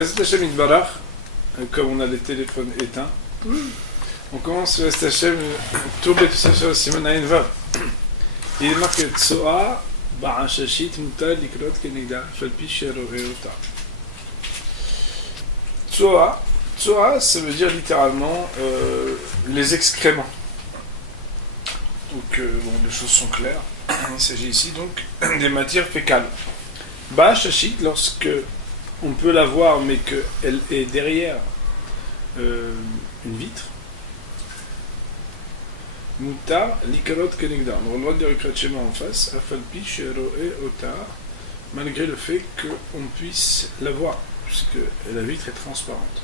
Hashem Itbarach, comme on a les téléphones éteints, on commence sur Hashem tout bet sur Simon Ayin Vav. Il est marqué Tsoa Ba'ashashit Muta Likrot Kenegda Falpi Sheroreota. Tsoa, ça veut dire littéralement les excréments. Donc, les choses sont claires. Il s'agit ici donc des matières fécales. Ba'ashashit, lorsque on peut la voir, mais qu'elle est derrière une vitre. Muta likarot kenegda. On a le droit de dire le Shema en face. Afalpi sheroe ota. Malgré le fait qu'on puisse la voir, puisque la vitre est transparente.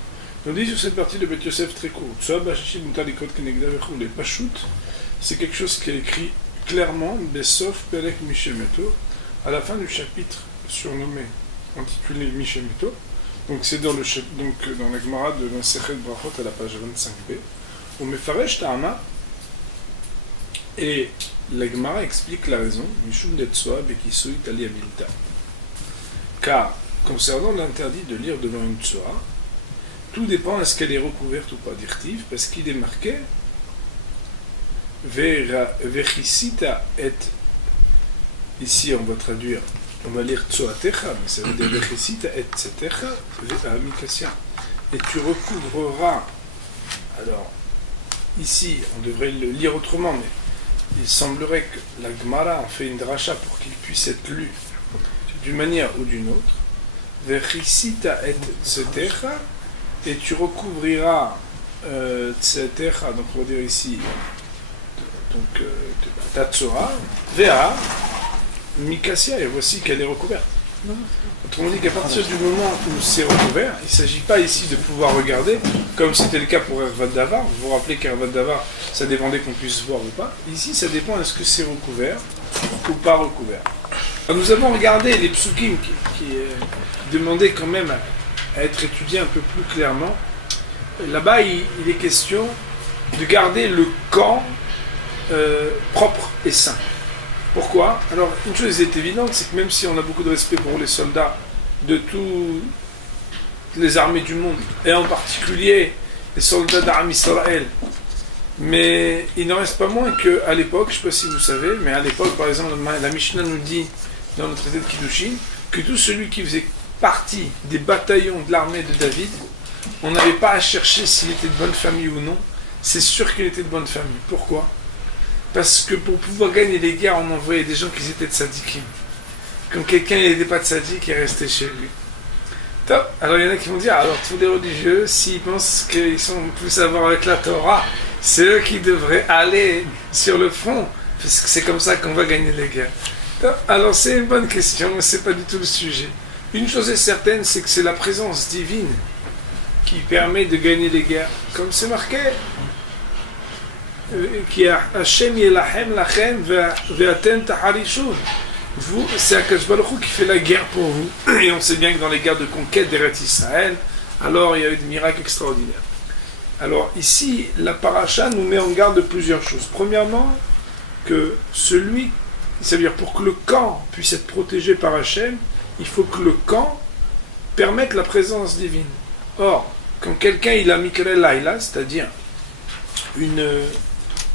On dit sur cette partie de Beth Yosef très court. Tsoa b'ashashit muta likarot kenegda vechou. Les pachout, c'est quelque chose qui est écrit clairement, Besof perek mishemeto, à la fin du chapitre surnommé, intitulé Mishemeto. Donc c'est dans la Gemara de Masechet Brachot à la page 25b. Au Mefaresh Ta'ama, et la Gemara explique la raison, Mishum Detsoa Bekisui Tali Amilta. Car, concernant l'interdit de lire devant une Tsoa, tout dépend est-ce qu'elle est recouverte ou pas d'irtiv, parce qu'il est marqué Vechisita et, ici on va traduire, on va lire Tsoatecha, mais ça veut dire Vechisita et Tsetecha, Mikasya. Et tu recouvreras. Alors, ici, on devrait le lire autrement, mais il semblerait que la Gemara en fait une dracha pour qu'il puisse être lu d'une manière ou d'une autre. Vechisita et Tsetecha, et tu recouvriras Tsetecha, donc on va dire ici, donc Tatsora, Vea, Mikasya, et voici qu'elle est recouverte. Autrement dit qu'à partir du moment où c'est recouvert, il ne s'agit pas ici de pouvoir regarder, comme c'était le cas pour Hervad Davar. Vous vous rappelez qu'Hervad Davar, ça dépendait qu'on puisse voir ou pas. Ici, ça dépend est-ce que c'est recouvert ou pas recouvert. Alors, nous avons regardé les psukim qui demandaient quand même à être étudiés un peu plus clairement. Là-bas, il est question de garder le camp propre et sain. Pourquoi? Alors, une chose est évidente, c'est que même si on a beaucoup de respect pour les soldats de toutes les armées du monde, et en particulier les soldats d'Aram Israël, mais il n'en reste pas moins qu'à l'époque, je ne sais pas si vous savez, mais à l'époque, par exemple, la Mishnah nous dit dans le traité de Kiddushin que tout celui qui faisait partie des bataillons de l'armée de David, on n'avait pas à chercher s'il était de bonne famille ou non, c'est sûr qu'il était de bonne famille. Pourquoi? Parce que pour pouvoir gagner les guerres, on envoyait des gens qui étaient de tzadikim. Quand quelqu'un n'était pas de tzadik, il restait chez lui. Top. Alors il y en a qui vont dire, alors tous les religieux, s'ils pensent qu'ils sont plus à voir avec la Torah, c'est eux qui devraient aller sur le front, parce que c'est comme ça qu'on va gagner les guerres. Top. Alors c'est une bonne question, mais c'est pas du tout le sujet. Une chose est certaine, c'est que c'est la présence divine qui permet de gagner les guerres. Comme c'est marqué, qui a Hashem yelahem lachem ve'atem taharishun. Vous, c'est Akash Baruch Hu qui fait la guerre pour vous. Et on sait bien que dans les guerres de conquête d'Eretz Israël, alors il y a eu des miracles extraordinaires. Alors ici, la paracha nous met en garde de plusieurs choses. Premièrement, que c'est-à-dire pour que le camp puisse être protégé par Hashem, il faut que le camp permette la présence divine. Or, quand quelqu'un il a Mikrel Laila, c'est-à-dire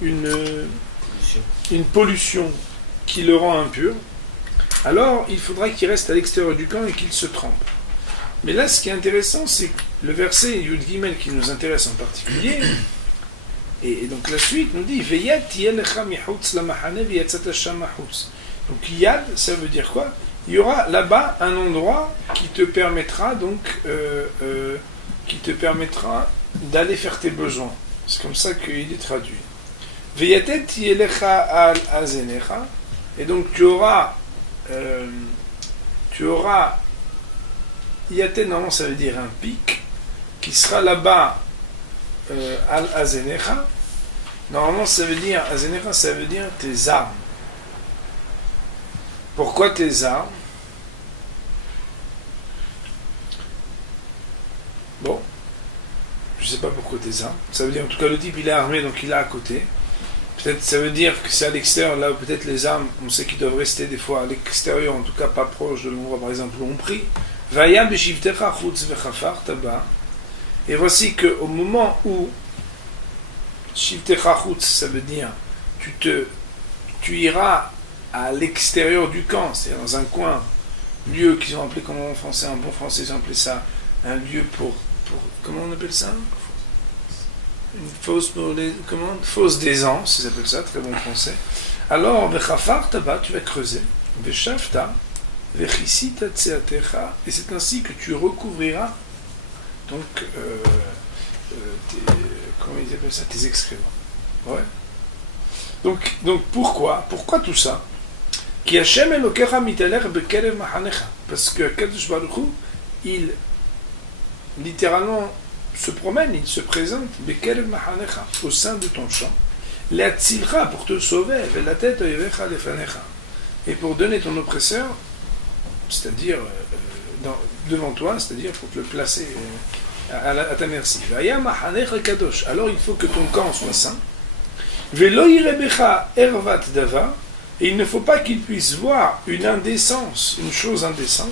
une pollution qui le rend impur, alors il faudra qu'il reste à l'extérieur du camp et qu'il se trempe. Mais là, ce qui est intéressant, c'est que le verset Yud Gimel qui nous intéresse en particulier, et donc la suite nous dit Veyad tiyelecha michutz lamachane v'yatzata sham machutz. Donc Yad, ça veut dire quoi? Il y aura là-bas un endroit qui te permettra d'aller faire tes besoins. C'est comme ça qu'il est traduit. Veyatet yelecha al azenecha, et donc tu auras yatet, normalement ça veut dire un pic qui sera là-bas al azenecha. Normalement ça veut dire azenecha, ça veut dire tes armes. Pourquoi tes armes? Bon, je ne sais pas pourquoi tes armes. Ça veut dire en tout cas le type il est armé donc il est à côté. Peut-être ça veut dire que c'est à l'extérieur, là où peut-être les armes, on sait qu'ils doivent rester des fois à l'extérieur, en tout cas pas proche de l'endroit par exemple où on prie. Et voici qu'au moment où Shivtecha Chutz, ça veut dire tu iras à l'extérieur du camp, c'est-à-dire dans un coin, lieu qu'ils ont appelé, comment en français, un bon français, ils ont appelé ça un lieu pour comment on appelle ça? Une fosse fosse d'aisance, ils appellent ça, très bon français. Alors, tu vas creuser, et c'est ainsi que tu recouvriras donc comment ils appellent ça, tes excréments. Ouais. Donc pourquoi tout ça? Parce que Kadosh Baruch Hu, il littéralement se promène, il se présente au sein de ton champ, pour te sauver, et pour donner ton oppresseur, c'est-à-dire devant toi, c'est-à-dire pour te le placer à ta merci. Alors il faut que ton camp soit saint. Et il ne faut pas qu'il puisse voir une indécence, une chose indécente,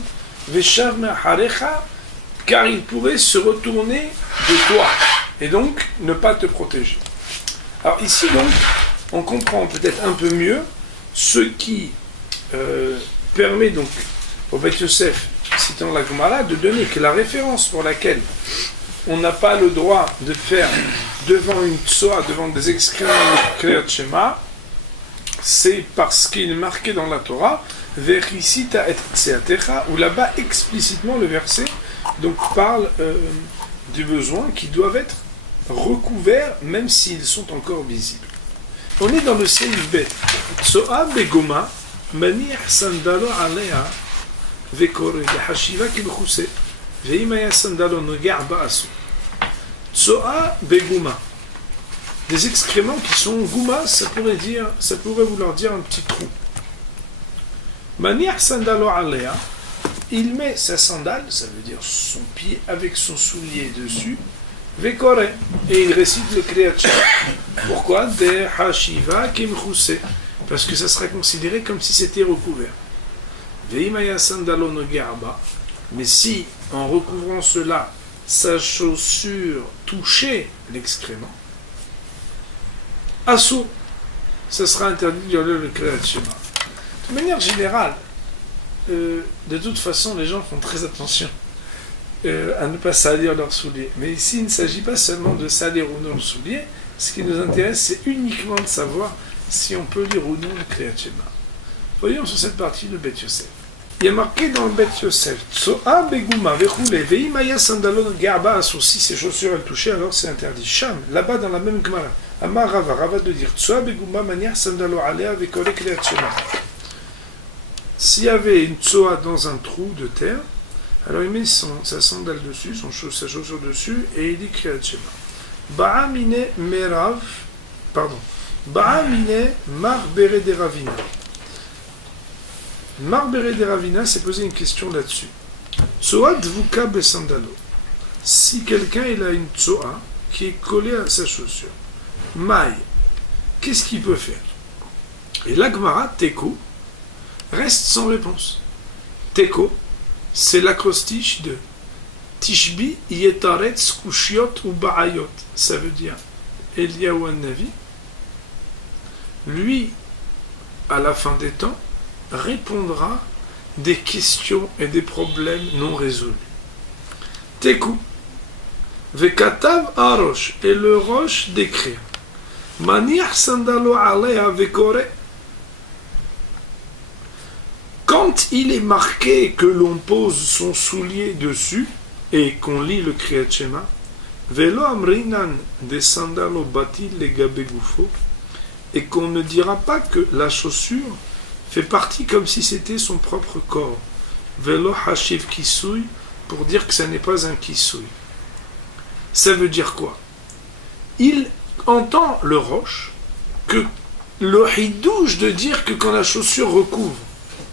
car il pourrait se retourner de toi et donc ne pas te protéger. Alors ici donc, on comprend peut-être un peu mieux ce qui permet donc au Beth Yosef, citant la Gemara, de donner que la référence pour laquelle on n'a pas le droit de faire devant une tsoa, devant des excréments de Kriyat Shema, c'est parce qu'il est marqué dans la Torah, Vechisita et Tseatecha, où là-bas explicitement le verset donc parle du besoin qui doivent être recouverts même s'ils sont encore visibles. On est dans le Seif Bet. Tsoa begoma maniach sandalo alea vekore hashiva kilchuse veimaya sandalo nogar baasu. Tsoa beguma. Des excréments qui sont gouma, ça pourrait vouloir dire un petit trou. Maniach sandalo alea, il met sa sandale, ça veut dire son pied avec son soulier dessus, vekore, et il récite le Kriyat Shema. Pourquoi? De hashiva kimchuse, parce que ça sera considéré comme si c'était recouvert. Veimaya sandalo nogarba, mais si en recouvrant cela, sa chaussure touchait l'excrément, assourd, ça sera interdit de dire le Kriyat Shema. De manière générale, de toute façon, les gens font très attention à ne pas salir leurs souliers. Mais ici, il ne s'agit pas seulement de salir ou non leurs souliers. Ce qui nous intéresse, c'est uniquement de savoir si on peut lire ou non le Kriyat Shema. Voyons sur cette partie le Beth Yosef. Il y a marqué dans le Beth Yosef, Tsoa beguma vechule veimaya sandalon garba asur. Si ses chaussures elles touchaient, alors c'est interdit. Sham, là-bas dans la même Gemara. Amar Rava de dire Tsoa beguma maniach sandalo alea vekole Kriyat Shema. S'il y avait une tsoa dans un trou de terre, alors il met sa sandale dessus, sa chaussure dessus, et il dit Kriyat Shema. Ba'amine Marbere de Ravina. Marbere de Ravina s'est posé une question là-dessus. Tsoa dvuka besandalo. Si quelqu'un il a une tsoa qui est collée à sa chaussure, maï, qu'est-ce qu'il peut faire? Et l'Agmara, Teko, reste sans réponse. Teko, c'est l'acrostiche de Tishbi yetaretz kushiot ou ba'ayot. Ça veut dire Eliyahu Navi, lui, à la fin des temps, répondra des questions et des problèmes non résolus. Teku, vekatav arosh, et le roche d'écrire. Maniach sandalo alea vekore. Quand il est marqué que l'on pose son soulier dessus et qu'on lit le Kriyat Shema, velo amrinan de sandalo batil legabe gufo, et qu'on ne dira pas que la chaussure fait partie comme si c'était son propre corps. Velo hashiv kisui, pour dire que ça n'est pas un kisui. Ça veut dire quoi? Il entend le roche que le hidouche de dire que quand la chaussure recouvre,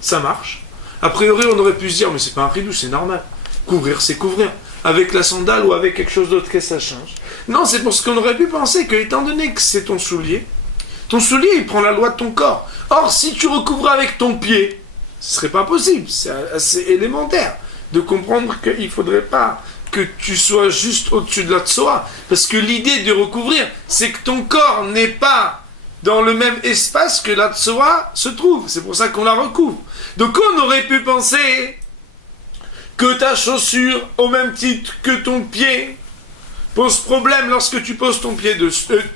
ça marche. A priori, on aurait pu se dire, mais c'est pas un hidouche, c'est normal. Couvrir, c'est couvrir. Avec la sandale ou avec quelque chose d'autre, que ça change. Non, c'est parce qu'on aurait pu penser que, étant donné que c'est ton soulier, il prend la loi de ton corps. Or, si tu recouvres avec ton pied, ce serait pas possible, c'est assez élémentaire. de comprendre qu'il ne faudrait pas que tu sois juste au-dessus de la tsoa. Parce que l'idée de recouvrir, c'est que ton corps n'est pas dans le même espace que la tsoa se trouve. C'est pour ça qu'on la recouvre. Donc on aurait pu penser que ta chaussure, au même titre que ton pied, pose problème lorsque tu poses ton pied,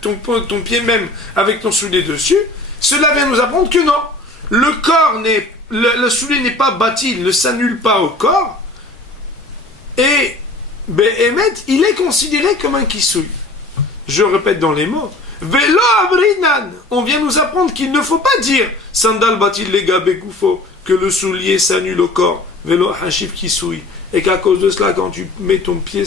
ton pied même avec ton soulier dessus. Cela vient nous apprendre que non. Le soulier n'est pas bâti, il ne s'annule pas au corps. Et Behemet, il est considéré comme un kisui. Je répète dans les mots. Velo abrinan. On vient nous apprendre qu'il ne faut pas dire sandal batil lega begoufo, que le soulier s'annule au corps. Velo hashif kisui. Et qu'à cause de cela, quand tu mets ton pied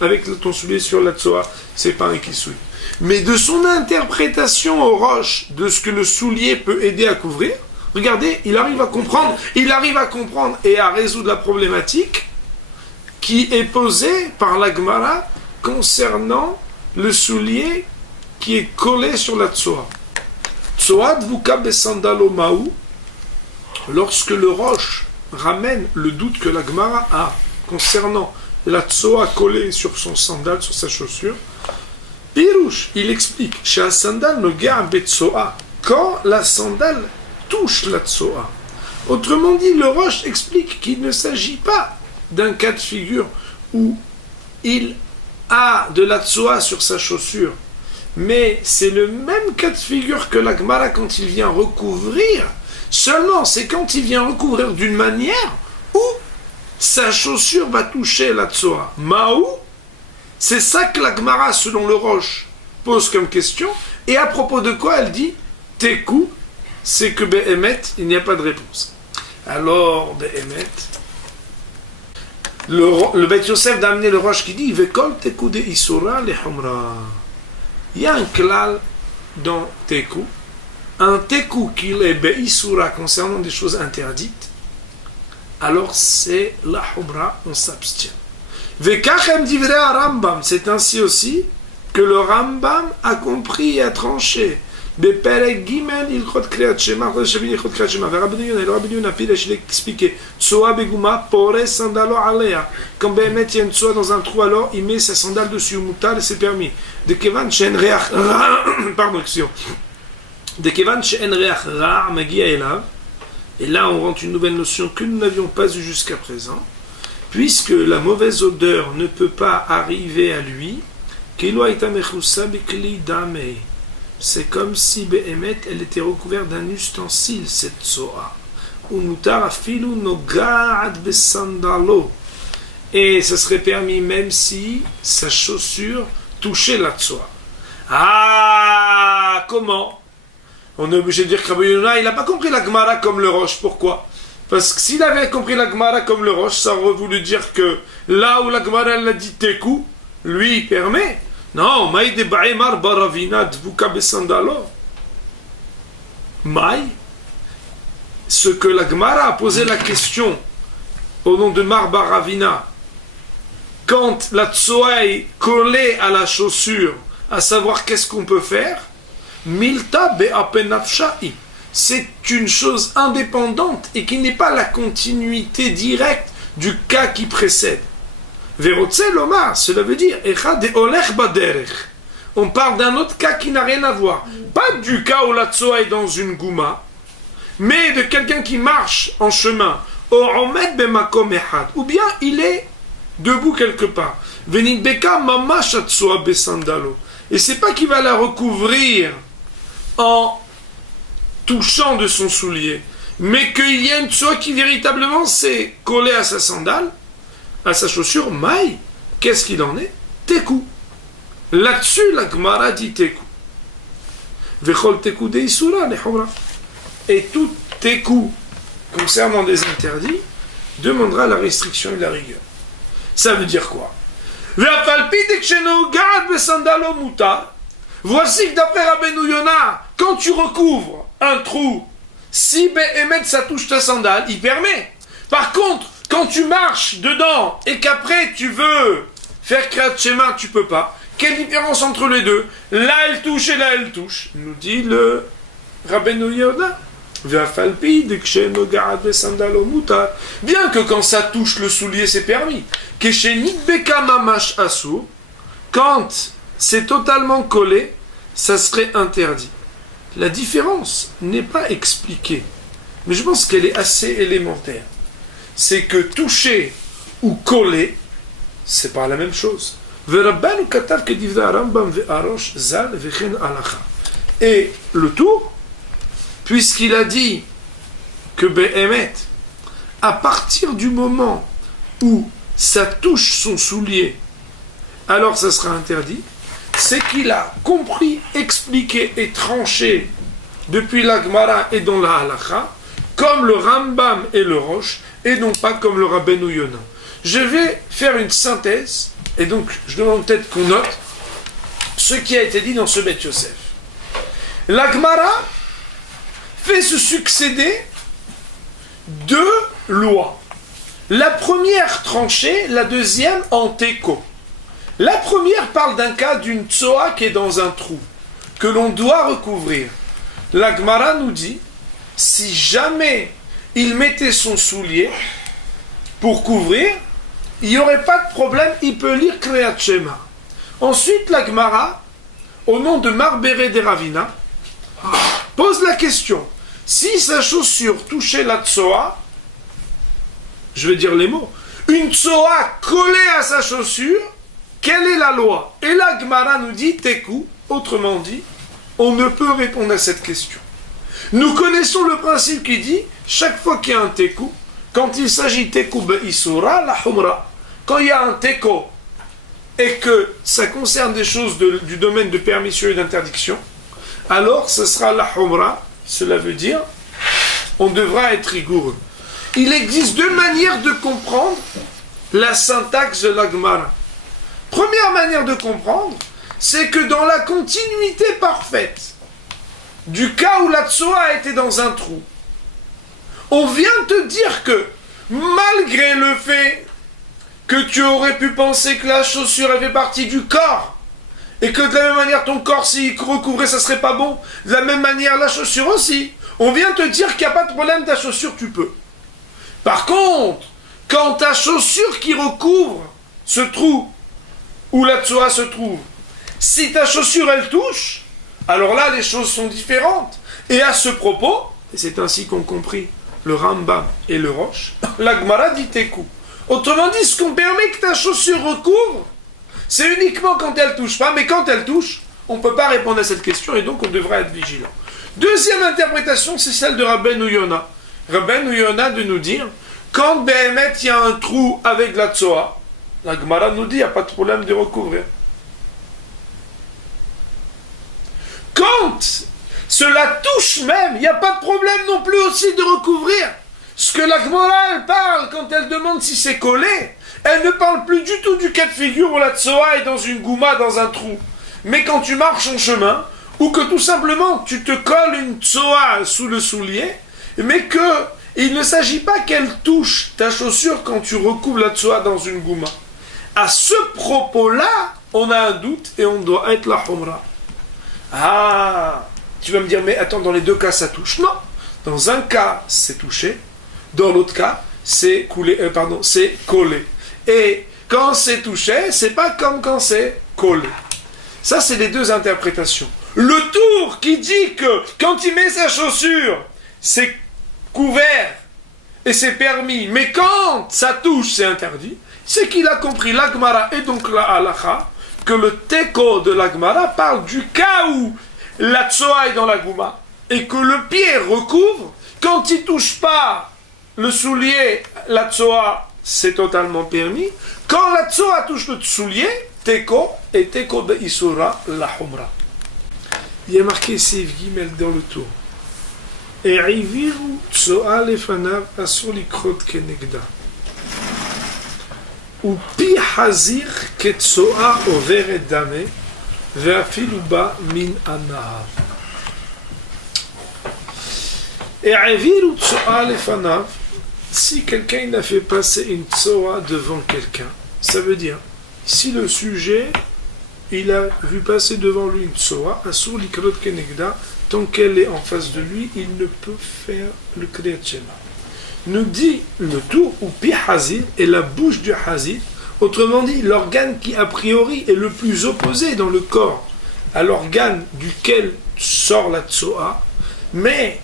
avec ton soulier sur la tsoa, c'est pas un kisui. Mais de son interprétation aux roches, de ce que le soulier peut aider à couvrir, regardez, il arrive à comprendre et à résoudre la problématique qui est posée par la Gemara concernant le soulier qui est collé sur la tsoa. Tsoa dvuka besandalo maou, lorsque le roche ramène le doute que la Gemara a concernant la tsoa collée sur son sandal, sur sa chaussure, Pirouche, il explique, chez un sandal noga betsoa, quand la sandale touche la tsoa. Autrement dit, le roche explique qu'il ne s'agit pas d'un cas de figure où il a de la tsoa sur sa chaussure, mais c'est le même cas de figure que la Gemara quand il vient recouvrir, seulement c'est quand il vient recouvrir d'une manière où sa chaussure va toucher la tsoa. Maou, c'est ça que la Gemara, selon le roche, pose comme question, et à propos de quoi elle dit Tekou, c'est que Behemet, il n'y a pas de réponse. Alors, Behemet, le Beit Yosef d'amener le roche qui dit Vekol Tekou de Isura le Humra. Il y a un klal dans Tekou, un Tekou qui est Beisura concernant des choses interdites, alors c'est la Humra, on s'abstient. Vekachem divrei Rambam, c'est ainsi aussi que le Rambam a compris et a tranché. Beperek Gimel ilchot kriyat shema, chodesh Shavin ilchot kriyat shema. Rabbeinu Yonah, le Rabbeinu Yonah Piresh, il expliqué tsoa beguma pore sandalo alea. Quand Behemet il y a une tsoa dans un trou, alors il met sa sandale dessus, moutal, c'est permis. De kevan she'en reach pardon, excusez-moi. De kevan she'en reach ra' magia elav. Et là on rentre une nouvelle notion que nous n'avions pas eue jusqu'à présent. Puisque la mauvaise odeur ne peut pas arriver à lui, c'est comme si Behemet, elle était recouverte d'un ustensile, cette tsoa. Et ça serait permis même si sa chaussure touchait la tsoa. Ah, comment? On est obligé de dire que Rabbi Yonah, il n'a pas compris la Gemara comme le roche. Pourquoi? Parce que s'il avait compris la Gemara comme le roche, ça aurait voulu dire que là où la Gemara l'a dit Tekou, lui il permet. Non, Maï de Baïmar Baravina Dvuka Besandalo. Maï, ce que la Gemara a posé la question au nom de Mar Baravina, quand la tsoa est collée à la chaussure, à savoir qu'est-ce qu'on peut faire, Milta Be'apenafsha'i. C'est une chose indépendante et qui n'est pas la continuité directe du cas qui précède. Verotse Lomar, cela veut dire Echad Olech Baderech. On parle d'un autre cas qui n'a rien à voir. Pas du cas où la tsoa est dans une gouma, mais de quelqu'un qui marche en chemin. Ou bien il est debout quelque part. Venit Beka Mamash Tsoa Besandalo. Et c'est pas qu'il va la recouvrir en touchant de son soulier, mais qu'il y a une tsoa qui véritablement s'est collée à sa sandale, à sa chaussure, maï, qu'est-ce qu'il en est? Tekou. Là-dessus, la Gemara dit Tekou. Vechol Tekou de Isura, les Humra. Et tout Tekou concernant des interdits demandera la restriction et la rigueur. Ça veut dire quoi? Voici que d'après Rabbeinu Yonah, quand tu recouvres un trou, si Behemet ça touche ta sandale, il permet. Par contre, quand tu marches dedans et qu'après tu veux faire Kriyat Shema, tu peux pas. Quelle différence entre les deux? Là elle touche et là elle touche, nous dit le Rabbeinu Yonah. Bien que quand ça touche le soulier, c'est permis. Quand c'est totalement collé, ça serait interdit. La différence n'est pas expliquée, mais je pense qu'elle est assez élémentaire. C'est que toucher ou coller, c'est pas la même chose. Et le tour, puisqu'il a dit que Behemet, à partir du moment où ça touche son soulier, alors ça sera interdit, c'est qu'il a compris, expliqué et tranché depuis la Gemara et dans la Halakha, comme le Rambam et le Roche, et non pas comme le Rabbeinu Yonah. Je vais faire une synthèse, et donc je demande peut-être qu'on note ce qui a été dit dans ce Beth Yosef. La Gemara fait se succéder deux lois. La première tranchée, la deuxième en téko. La première parle d'un cas d'une tsoa qui est dans un trou, que l'on doit recouvrir. La Gemara nous dit, si jamais il mettait son soulier pour couvrir, il n'y aurait pas de problème, il peut lire Kriyat Shema. Ensuite, la Gemara, au nom de Marbere de Ravina, pose la question, si sa chaussure touchait la tsoa, je vais dire les mots, une tsoa collée à sa chaussure, quelle est la loi? Et la Gemara nous dit tekou, autrement dit, on ne peut répondre à cette question. Nous connaissons le principe qui dit, chaque fois qu'il y a un tekou, quand il s'agit tekou be'isura, la humra, quand il y a un teko et que ça concerne des choses du domaine de permission et d'interdiction, alors ce sera la humra, cela veut dire, on devra être rigoureux. Il existe deux manières de comprendre la syntaxe de la Gemara. Première manière de comprendre, c'est que dans la continuité parfaite du cas où la tsoa a été dans un trou, on vient te dire que malgré le fait que tu aurais pu penser que la chaussure avait partie du corps et que de la même manière ton corps s'y recouvrait ça serait pas bon, de la même manière la chaussure aussi, on vient te dire qu'il n'y a pas de problème, ta chaussure tu peux. Par contre, quand ta chaussure qui recouvre ce trou où la tsoa se trouve, si ta chaussure elle touche, alors là les choses sont différentes. Et à ce propos, et c'est ainsi qu'ont compris le Rambam et le Roche, la Gemara dit tekou. Autrement dit, ce qu'on permet que ta chaussure recouvre, c'est uniquement quand elle touche pas, mais quand elle touche, on ne peut pas répondre à cette question et donc on devra être vigilant. Deuxième interprétation, c'est celle de Rabbeinu Yonah. Rabbeinu Yonah de nous dire, quand Behemet il y a un trou avec la tsoa, la Gemara nous dit, il n'y a pas de problème de recouvrir. Quand cela touche même, il n'y a pas de problème non plus aussi de recouvrir. Ce que la Gemara elle parle quand elle demande si c'est collé, elle ne parle plus du tout du cas de figure où la tsoa est dans une gouma, dans un trou. Mais quand tu marches en chemin, ou que tout simplement tu te colles une tsoa sous le soulier, mais que il ne s'agit pas qu'elle touche ta chaussure quand tu recouvres la tsoa dans une gouma. À ce propos-là, on a un doute et on doit être la humra. Ah, tu vas me dire, mais attends, dans les deux cas, ça touche. Non, dans un cas, c'est touché. Dans l'autre cas, c'est c'est collé. Et quand c'est touché, c'est pas comme quand c'est collé. Ça, c'est les deux interprétations. Le tour qui dit que quand il met sa chaussure, c'est couvert et c'est permis, mais quand ça touche, c'est interdit. C'est qu'il a compris la Gemara et donc la Halakha, que le teko de la Gemara parle du cas où la tsoa est dans la gouma et que le pied recouvre, quand il ne touche pas le soulier, la tsoa, c'est totalement permis. Quand la tsoa touche le soulier, teko et teko de isura la humra. Il y a marqué Seif Gimel dans le tour. Et Iviru tsoa lefanav asur likrot kenegda. Upi hazir ketsoa overet dame ve'afilu ba min anahar. Et Iviru tsoa lefanav, si quelqu'un a fait passer une tsoa devant quelqu'un, ça veut dire, si le sujet il a vu passer devant lui une tsoa, Asur likrot kenegda, tant qu'elle est en face de lui, il ne peut faire le Kriyat Shema. Nous dit le tour ou pi hazir est la bouche du hazir, autrement dit l'organe qui a priori est le plus opposé dans le corps à l'organe duquel sort la tsoa, mais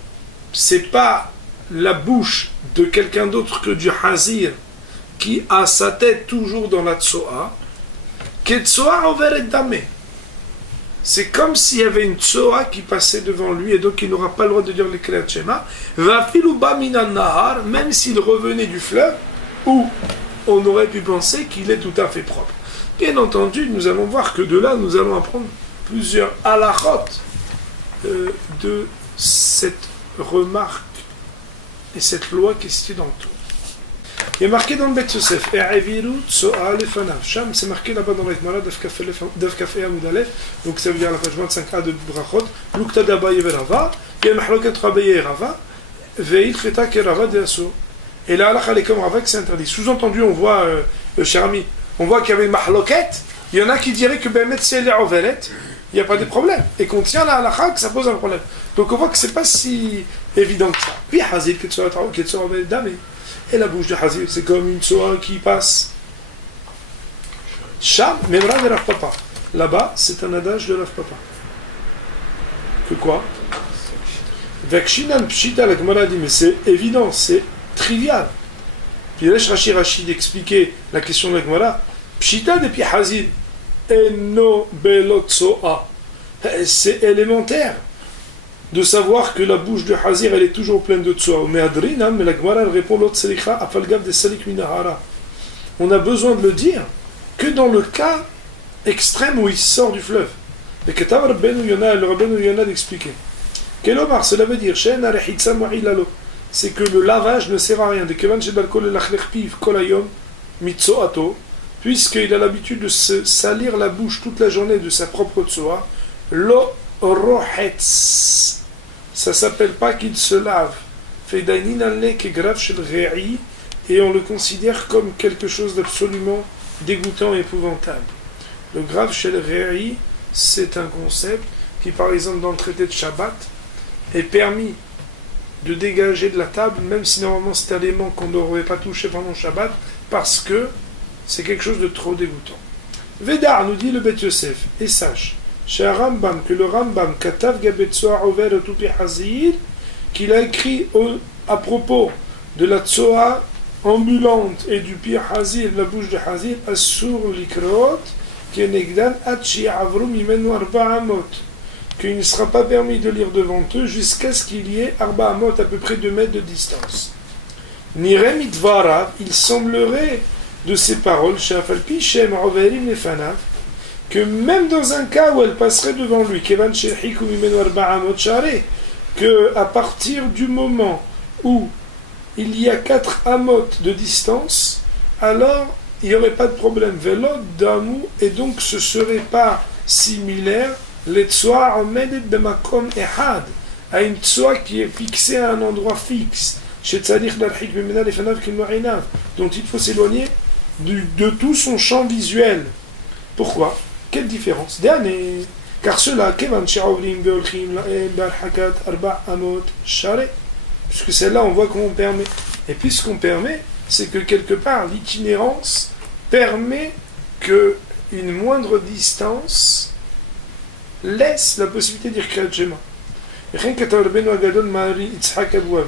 c'est pas la bouche de quelqu'un d'autre que du hazir qui a sa tête toujours dans la tsoa, que tsoa overet damé. C'est comme s'il y avait une tsoa qui passait devant lui et donc il n'aura pas le droit de dire le Kriyat Shema. Même s'il revenait du fleuve, où on aurait pu penser qu'il est tout à fait propre. Bien entendu, nous allons voir que de là, nous allons apprendre plusieurs halachot de cette remarque et cette loi qui est citée dans le tour. Il est marqué dans le Bet Yosef, Sham, c'est marqué là-bas dans la Gemara, Daf Kaf Amud Aleph, donc ça veut dire la page 25a de Brachot, Lukta d'Abaye Verava, il y a Mahloket Rabaye et Rava, Veil Cheta Kerava de Asur. Et là, Allah est comme Rava que c'est interdit. Sous-entendu, on voit, cher ami, on voit qu'il y avait une Mahloket, il y en a qui diraient que Bemet si elle est Overet, il n'y a pas de problème, et qu'on tient la halakha que ça pose un problème. Donc on voit que c'est pas si évident que ça. Puis Hazir, Ketsoa Dame. Et la bouche de Hazir, c'est comme une tsoa qui passe. Sham, Memra de Rav Papa. Là-bas, c'est un adage de Rav Papa. Que quoi? Vekshinan Pshita, la Gemara dit, mais c'est évident, c'est trivial. Puis laisse Rashi d'expliquer la question de la Gemara. Pshita de Pi Hazir, Eno Belot Tsoa. C'est élémentaire de savoir que la bouche de Hazir elle est toujours pleine de tsoa. Mais Adrina, mais la Gemara elle répond l'autre selicha afalgav de salik minahara. On a besoin de le dire que dans le cas extrême où il sort du fleuve. Le Ketav Rabbeinu Yona, le Rabbeinu Yona d'expliquer. Kelomar, cela veut dire She'en arechitza ma'ilalo. C'est que le lavage ne sert à rien. De kevan shebalkol elachlech piv kolayom mitzoato, puisqu'il a l'habitude de se salir la bouche toute la journée de sa propre tsoa. Lo rohetz. Ça s'appelle pas qu'il se lave. Et on le considère comme quelque chose d'absolument dégoûtant et épouvantable. Le grave chez le réi, c'est un concept qui, par exemple, dans le traité de Shabbat, est permis de dégager de la table, même si normalement c'est un élément qu'on n'aurait pas touché pendant Shabbat, parce que c'est quelque chose de trop dégoûtant. Védar nous dit le Bet Yosef, et sache, chez Rambam, que le Rambam, Katav Gabetsoa Over Tupi Hazir, qu'il a écrit à propos de la Tsoa ambulante et du Pi Hazir, la bouche de Hazir, Assur Likrot, Kenegdan Atchi Avrum Imenu Arba Amot, qu'il ne sera pas permis de lire devant eux jusqu'à ce qu'il y ait Arba Amot, à peu près 2 mètres de distance. Nirem Itvarav, il semblerait de ces paroles, Shafalpi Shem Overim Nefanav, que même dans un cas où elle passerait devant lui, que à partir du moment où il y a 4 amotes de distance, alors il n'y aurait pas de problème. Vélo d'amou, et donc ce ne serait pas similaire les tsoa omedet bemakom ehad, à une tsoa qui est fixée à un endroit fixe, dont il faut s'éloigner de tout son champ visuel. Pourquoi? Quelle différence? Car cela, puisque celle-là, on voit qu'on permet. Et puisqu'on permet, c'est que quelque part, l'itinérance permet qu'une moindre distance laisse la possibilité de dire Kriyat Shema. De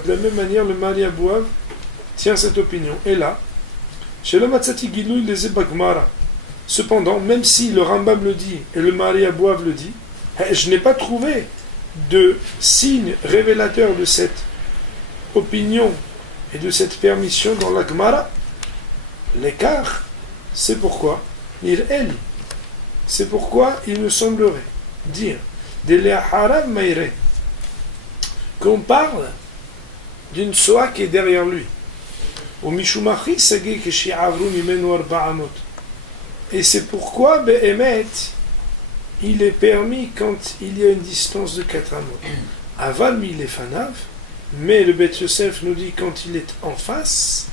la même manière, le Mari Abouav tient cette opinion. Et là, chez le Matzati Gilou, il les Bagmara. Cependant, même si le Rambam le dit et le Mari Abouav le dit, je n'ai pas trouvé de signe révélateur de cette opinion et de cette permission dans la Gemara. L'écart, c'est pourquoi c'est pourquoi il me semblerait dire qu'on parle d'une soie qui est derrière lui. Et c'est pourquoi Behemet, il est permis quand il y a une distance de 4 amot. Aval mi lefanav, mais le Bet Yosef nous dit quand il est en face,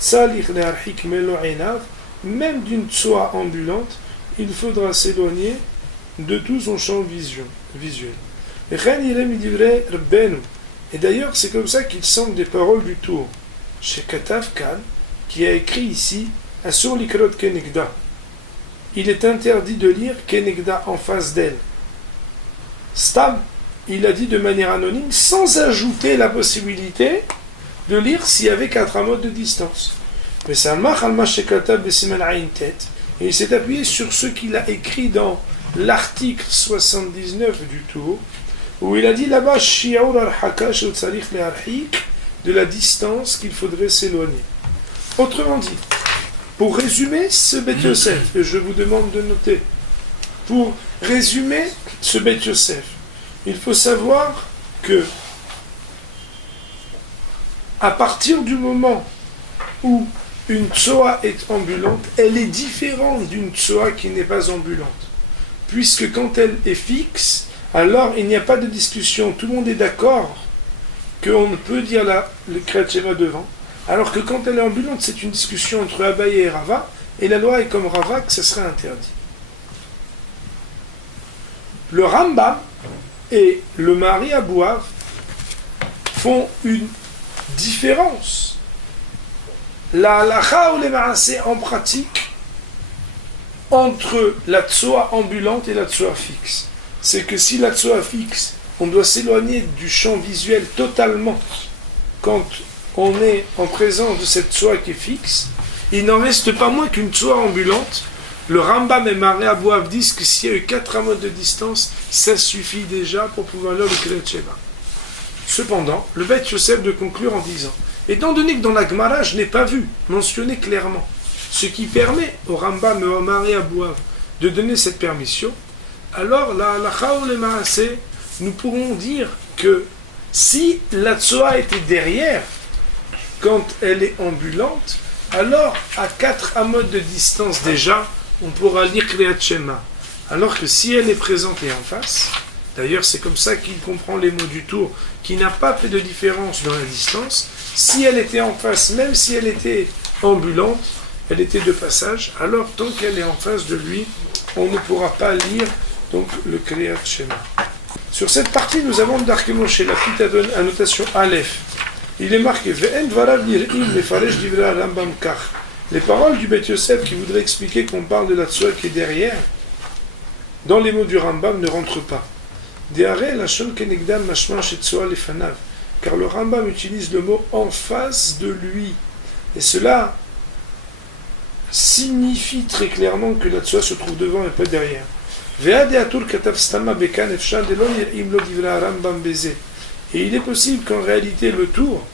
tzalik le'archik melo enav, même d'une tsoa ambulante, il faudra s'éloigner de tout son champ visuel. Et d'ailleurs, c'est comme ça qu'il semble des paroles du tour. Chez Katav Khan, qui a écrit ici Asur likrot kenegda. Il est interdit de lire kenegda en face d'elle. Stam, il a dit de manière anonyme, sans ajouter la possibilité de lire s'il y avait 4 amot de distance. Mais et il s'est appuyé sur ce qu'il a écrit dans l'article 79 du tour, où il a dit là-bas de la distance qu'il faudrait s'éloigner. Autrement dit, pour résumer ce Beth Yosef, et je vous demande de noter, pour résumer ce Beth Yosef, il faut savoir que à partir du moment où une tsoa est ambulante, elle est différente d'une tsoa qui n'est pas ambulante. Puisque quand elle est fixe, alors il n'y a pas de discussion. Tout le monde est d'accord qu'on ne peut dire le Kriyat Shema devant. Alors que quand elle est ambulante, c'est une discussion entre Abaye et Rava. Et la loi est comme Rava que ce serait interdit. Le Rambam et le Mari Abouav font une différence. La halacha ou les maaseh en pratique entre la tsoa ambulante et la tsoa fixe. C'est que si la tsoa fixe, on doit s'éloigner du champ visuel totalement quand on est en présence de cette tsoa qui est fixe, il n'en reste pas moins qu'une tsoa ambulante. Le Rambam et Mari Abouav disent que s'il y a eu 4 amot de distance, ça suffit déjà pour pouvoir lire le Kriyat Shema. Cependant, le Beth Yosef de conclure en disant, étant donné que dans la Gemara, je n'ai pas vu mentionné clairement, ce qui permet au Rambam et au Mari Abouav de donner cette permission, alors la halacha ou le maaseh, nous pourrons dire que si la tsoa était derrière, quand elle est ambulante, alors à 4 amot de distance déjà, on pourra lire Kriyat Shema. Alors que si elle est présente et en face, d'ailleurs c'est comme ça qu'il comprend les mots du tour, qui n'a pas fait de différence dans la distance, si elle était en face, même si elle était ambulante, elle était de passage, alors tant qu'elle est en face de lui, on ne pourra pas lire donc le Kriyat Shema. Sur cette partie, nous avons Darkei Moshe, la petite annotation Aleph. Il est marqué Ve'en dvarav nir'im lefaresh divrei Rambam kach. Les paroles du Beth Yosef qui voudraient expliquer qu'on parle de la tsoa qui est derrière, dans les mots du Rambam, ne rentrent pas. De'arei lashon kenegdam mashma shetsoa lefanav. Car le Rambam utilise le mot en face de lui. Et cela signifie très clairement que la tsoa se trouve devant et pas derrière. Et il est possible qu'en réalité le tour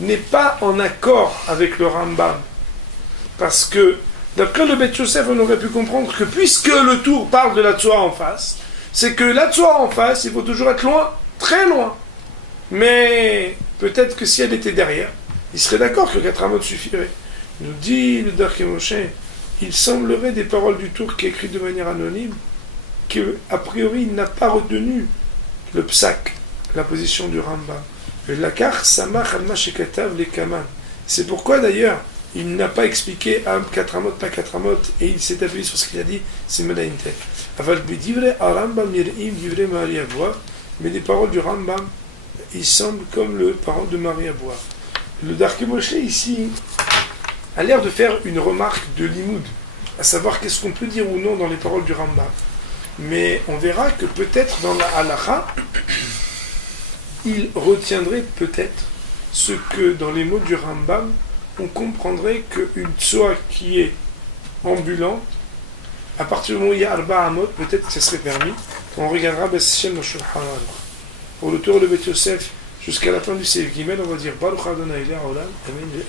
n'est pas en accord avec le Rambam. Parce que, d'après le Beth Yosef, on aurait pu comprendre que puisque le tour parle de la tsoa en face, c'est que la tsoa en face, il faut toujours être loin, très loin. Mais peut-être que si elle était derrière, il serait d'accord que 4 amot suffirait. Nous dit le Darkei Moshe, il semblerait des paroles du tour qui est écrit de manière anonyme, qu'a priori il n'a pas retenu le psak, la position du Rambam. Le lakar samach al mashekatav le kaman. C'est pourquoi d'ailleurs il n'a pas expliqué 4 amot, pas 4 amot, et il s'est appuyé sur ce qu'il a dit, c'est Medainte. Aval bidivre Rambam yir'im divre Mari Abouav, mais les paroles du Rambam, ils semblent comme les paroles de Mari Abouav. Le Darkei Moshe ici a l'air de faire une remarque de limoud, à savoir qu'est-ce qu'on peut dire ou non dans les paroles du Rambam. Mais on verra que peut-être dans la halacha, il retiendrait peut-être ce que dans les mots du Rambam, on comprendrait qu'une tsoa qui est ambulante, à partir du moment où il y a Arba Amot, peut-être que ce serait permis. On regardera Besshem Shulchan Aruch. Pour le tour de Beth Yosef, jusqu'à la fin du Seif Gimel, on va dire Baruch Adonai Le'olam, Amen.